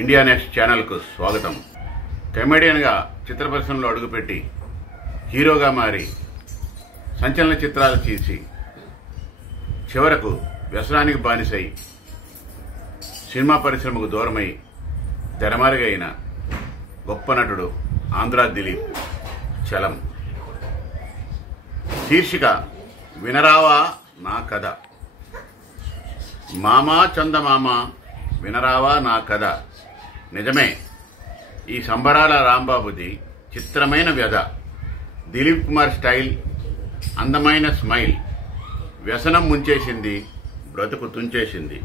India next ఛానల్కు స్వాగతం. కమెడియన్గా చిత్ర పరిశ్రమలో అడుగుపెట్టి హీరోగా మారి సంచలన చిత్రాలు తీసి చివరకు వ్యసనానికి బానిసై సినిమా పరిశ్రమకు దూరమై తెరమరుగైన గొప్ప నటుడు ఆంధ్రా దిలీప్ చలం. శీర్షిక వినరావా నా కథ. మామా చందమామ వినరావా నా కథ. నిజమే, ఈ సంబరాల రాంబాబుది చిత్రమైన వ్యధ. దిలీప్ కుమార్ స్టైల్, అందమైన స్మైల్, వ్యసనం ముంచేసింది, బ్రతుకు తుంచేసింది.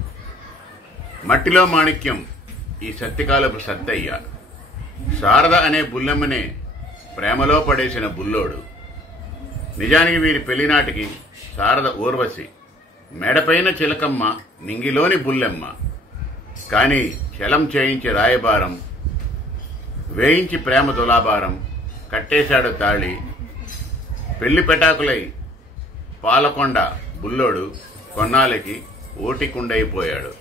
మట్టిలో మాణిక్యం ఈ సత్యకాలపు సత్తయ్య. శారద అనే బుల్లెమ్మనే ప్రేమలో పడేసిన బుల్లోడు. నిజానికి వీరి పెళ్లినాటికి శారద ఊర్వశి, మెడపైన చిలకమ్మ, నింగిలోని బుల్లెమ్మ. కాని చలం చేయించి రాయబారం, వేయించి ప్రేమ తులాభారం, కట్టేశాడు తాళి. పెళ్లి పెటాకులై పాలకొండ బుల్లోడు కొన్నాళ్ళకి ఓటికుండైపోయాడు.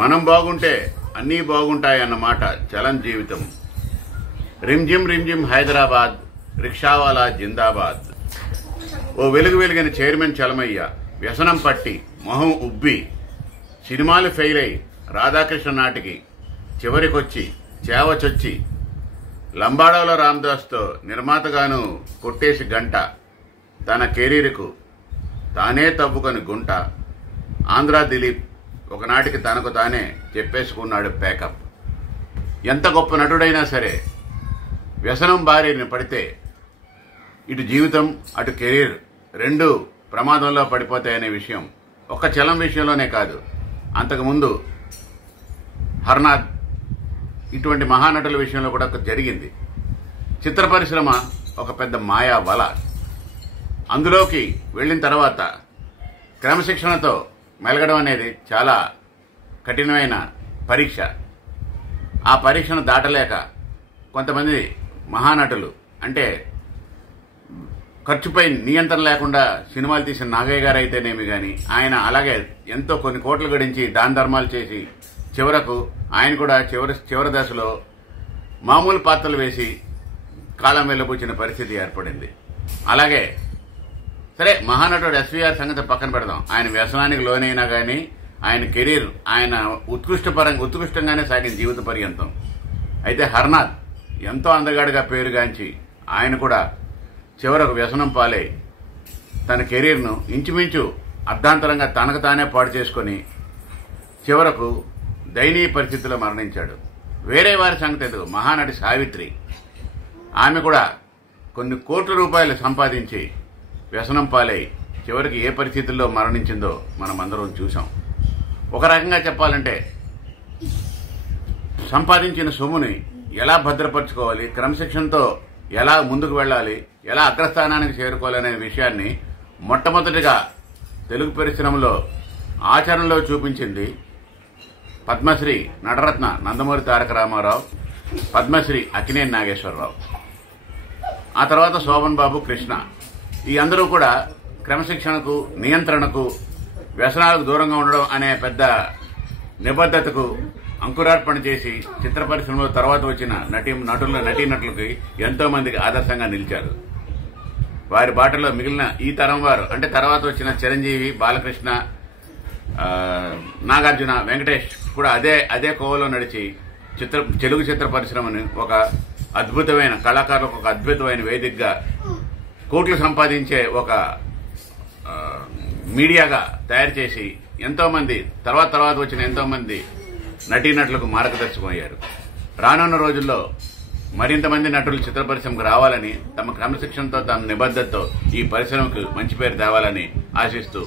మనం బాగుంటే అన్నీ బాగుంటాయన్నమాట చలం జీవితం. రిమ్జిమ్ రిమ్జిమ్ హైదరాబాద్, రిక్షావాలా జిందాబాద్. ఓ వెలుగు వెలుగని చైర్మన్ చలమయ్య వ్యసనం పట్టి మొహం ఉబ్బి సినిమాలు ఫెయిల్ అయి రాధాకృష్ణ నాటికి చివరికొచ్చి చేవచొచ్చి లంబాడోల రామదాస్తో నిర్మాతగాను కొట్టేసి గంట. తన కెరీర్కు తానే తవ్వుకొని గుంట. ఆంధ్రా దిలీప్ ఒకనాటికి తనకు తానే చెప్పేసుకున్నాడు ప్యాకప్. ఎంత గొప్ప నటుడైనా సరే వ్యసనం బారిన పడితే ఇటు జీవితం అటు కెరీర్ రెండూ ప్రమాదంలో పడిపోతాయనే విషయం ఒక్క చలం విషయంలోనే కాదు, అంతకుముందు హర్నాథ్ ఇటువంటి మహానటుల విషయంలో కూడా జరిగింది. చిత్ర పరిశ్రమ ఒక పెద్ద మాయా వల. అందులోకి వెళ్లిన తర్వాత క్రమశిక్షణతో మెలగడం అనేది చాలా కఠినమైన పరీక్ష. ఆ పరీక్షను దాటలేక కొంతమంది మహానటులు, అంటే ఖర్చుపై నియంత్రణ లేకుండా సినిమాలు తీసిన నాగయ్య గారు అయితేనేమి గాని, ఆయన అలాగే ఎంతో కొన్ని కోట్లు గడించి దాన ధర్మాలు చేసి చివరకు ఆయన కూడా చివరి దశలో మామూలు పాత్రలు వేసి కాలం వెళ్లబుచ్చిన పరిస్థితి ఏర్పడింది. అలాగే సరే, మహానటుడు ఎస్వీఆర్ సంగతి పక్కన పెడదాం. ఆయన వ్యసనానికి లోనైనా గానీ ఆయన కెరీర్ ఆయన ఉత్కృష్టంగానే సాగిన జీవిత పర్యంతం. అయితే హర్నాథ్ ఎంతో అందగాడిగా పేరుగాంచి ఆయన కూడా చివరకు వ్యసనం పాలై తన కెరీర్ను ఇంచుమించు అర్ధాంతరంగా తనకు తానే పాడు చేసుకుని చివరకు దయనీయ పరిస్థితుల్లో మరణించాడు. వేరే వారి సంగతి ఎందుకు, మహానటి సావిత్రి, ఆమె కూడా కొన్ని కోట్ల రూపాయలు సంపాదించి వ్యసనం పాలై చివరికి ఏ పరిస్థితుల్లో మరణించిందో మనం అందరం చూసాం. ఒక రకంగా చెప్పాలంటే సంపాదించిన సొమ్ముని ఎలా భద్రపరచుకోవాలి, క్రమశిక్షణతో ఎలా ముందుకు వెళ్లాలి, ఎలా అగ్రస్థానానికి చేరుకోవాలనే విషయాన్ని మొట్టమొదటిగా తెలుగు పరిశ్రమలో ఆచరణలో చూపించింది పద్మశ్రీ నటరత్న నందమూరి తారక రామారావు, పద్మశ్రీ అక్కినేని నాగేశ్వరరావు, ఆ తర్వాత శోభన్ బాబు, కృష్ణ. ఈ అందరూ కూడా క్రమశిక్షణకు, నియంత్రణకు, వ్యసనాలకు దూరంగా ఉండడం అనే పెద్ద నిబద్ధతకు అంకురార్పణ చేసి చిత్ర పరిశ్రమలో తర్వాత వచ్చిన నటీనటులకి ఎంతో మందికి ఆదర్శంగా నిలిచారు. వారి బాటలో మిగిలిన ఈ తరం వారు, అంటే తర్వాత వచ్చిన చిరంజీవి, బాలకృష్ణ, నాగార్జున, వెంకటేష్ కూడా అదే కోవలో నడిచి తెలుగు చిత్ర పరిశ్రమను ఒక అద్భుతమైన కళాకారులకు ఒక అద్భుతమైన వేదికగా, కోట్లు సంపాదించే ఒక మీడియాగా తయారు చేసి ఎంతో మంది తర్వాత వచ్చిన ఎంతో మంది నటీనటులకు మార్గదర్శకం అయ్యారు. రానున్న రోజుల్లో మరింత మంది నటులు చిత్ర పరిశ్రమకు రావాలని, తమ క్రమశిక్షణతో, తమ నిబద్ధతతో ఈ పరిశ్రమకు మంచి పేరు తేవాలని ఆశిస్తూ